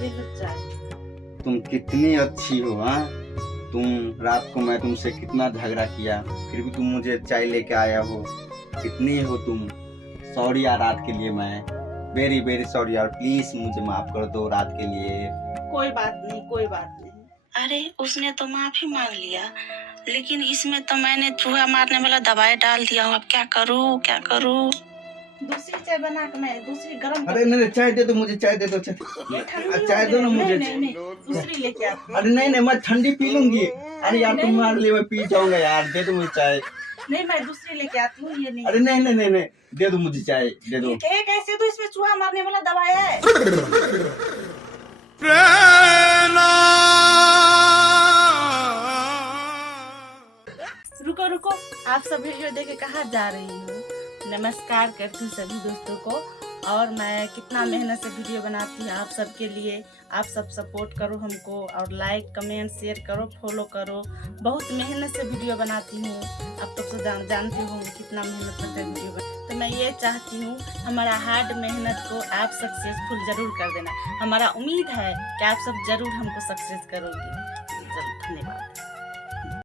ये लो चाय। तुम कितनी अच्छी हो। हाँ, तुम रात को मैं तुमसे कितना झगड़ा किया, फिर भी तुम मुझे चाय लेके आया हो। कितनी हो तुम। सॉरी यार रात के लिए, मैं वेरी वेरी सॉरी यार, प्लीज मुझे माफ कर दो रात के लिए। कोई बात नहीं, कोई बात नहीं। अरे उसने तो माफी मांग लिया, लेकिन इसमें तो मैंने चूहा मारने वाला दवाई डाल दिया हूँ। अब क्या करूँ क्या करूँ? दूसरी चाय बना के मैं दूसरी गरम अरे नहीं, चाय दे दो मुझे, चाय दे दो, चाय दो ना मुझे। नहीं नहीं, दूसरी लेके आती हूँ। अरे नहीं, मैं ठंडी पी लूंगी। अरे यार तुम्हारे लिए मैं पी जाऊंगा यार, दे दो मुझे चाय। नहीं, मैं दूसरी लेके आती हूँ, ये नहीं। अरे नहीं नहीं नहीं नहीं, दे दो मुझे चाय, दे दो। ये कैसे तो इसमें चूहा मारने वाला दवाई है। रुको रुको, आप सब वीडियो देख के कहाँ जा रही हो? नमस्कार करती हूँ सभी दोस्तों को। और मैं कितना मेहनत से वीडियो बनाती हूँ आप सबके लिए। आप सब सपोर्ट करो हमको, और लाइक कमेंट शेयर करो, फॉलो करो। बहुत मेहनत से वीडियो बनाती हूँ। आप तो जानते हो कितना मेहनत करके वीडियो तो मैं ये चाहती हूँ हमारा हार्ड मेहनत को आप सक्सेसफुल जरूर कर देना। हमारा उम्मीद है कि आप सब जरूर हमको सक्सेस करोगे।